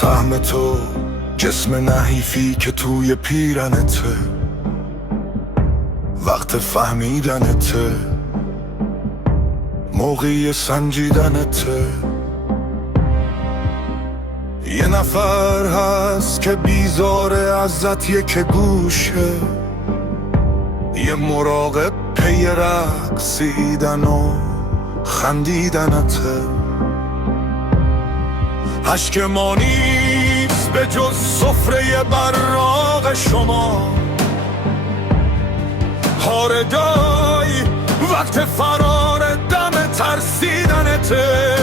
سهم تو جسم نحیفی که توی پیرنته، وقت فهمیدنته، موقعی سنجیدنته. یه نفر هست که بیزاره ازت یک گوشه، یه مراقب پی رقصیدن و خندیدنته. اشک ما نیست به جز سفره براق شما، هاردای وقت فرار دم ترسیدنته.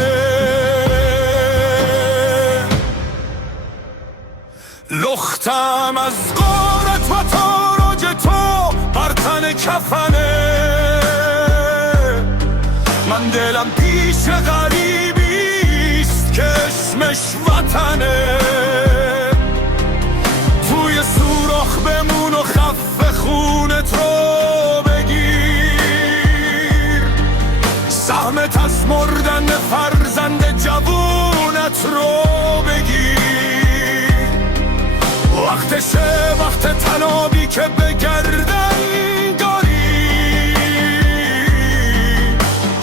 لختم از غارت و تاراج تو بر تن کفنه، من دلم پیش غریبیست که اسمش وطنه. توی سوراخ بمون و خف خونت رو بگیر، سهمت از مردن فرزند جوونت رو بگیر. وقتشه، وقت تنابی که بگردن داری،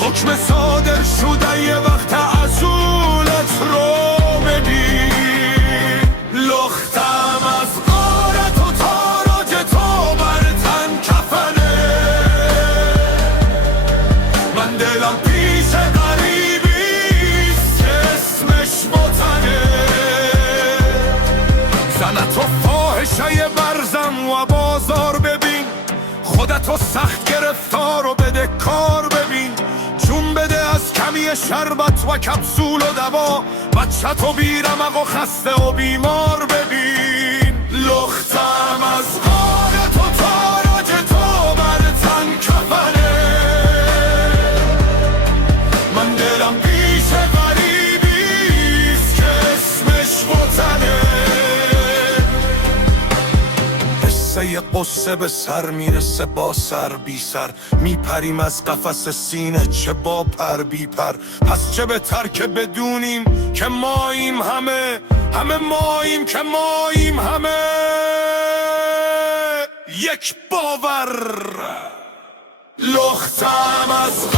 حکم صادر شده یه وقت عزولت رو ببین. لختم از غارت و تاراج تو بر تن کفنه، من دلم پیش غریبیست که اسمش وطنه. زنتو فاحشه برزن و بازار ببین، خودتو سخت گرفتار و بده کار ببین. چون بده از کمی شربت و کپسول و دوا، بچه‌تو بیرمق و خسته و بیمار ببین. لختم از غارت و تاراج تو بر تن کفنه، من دلم پیش غریبیست که اسمش وطنه. یه قصه به سر میرسه با سر بی سر، میپریم از قفس سینه چه با پر بی پر. پس چه بهتر که بدونیم که ماییم، همه ماییم که ماییم، همه یک باور. لختم از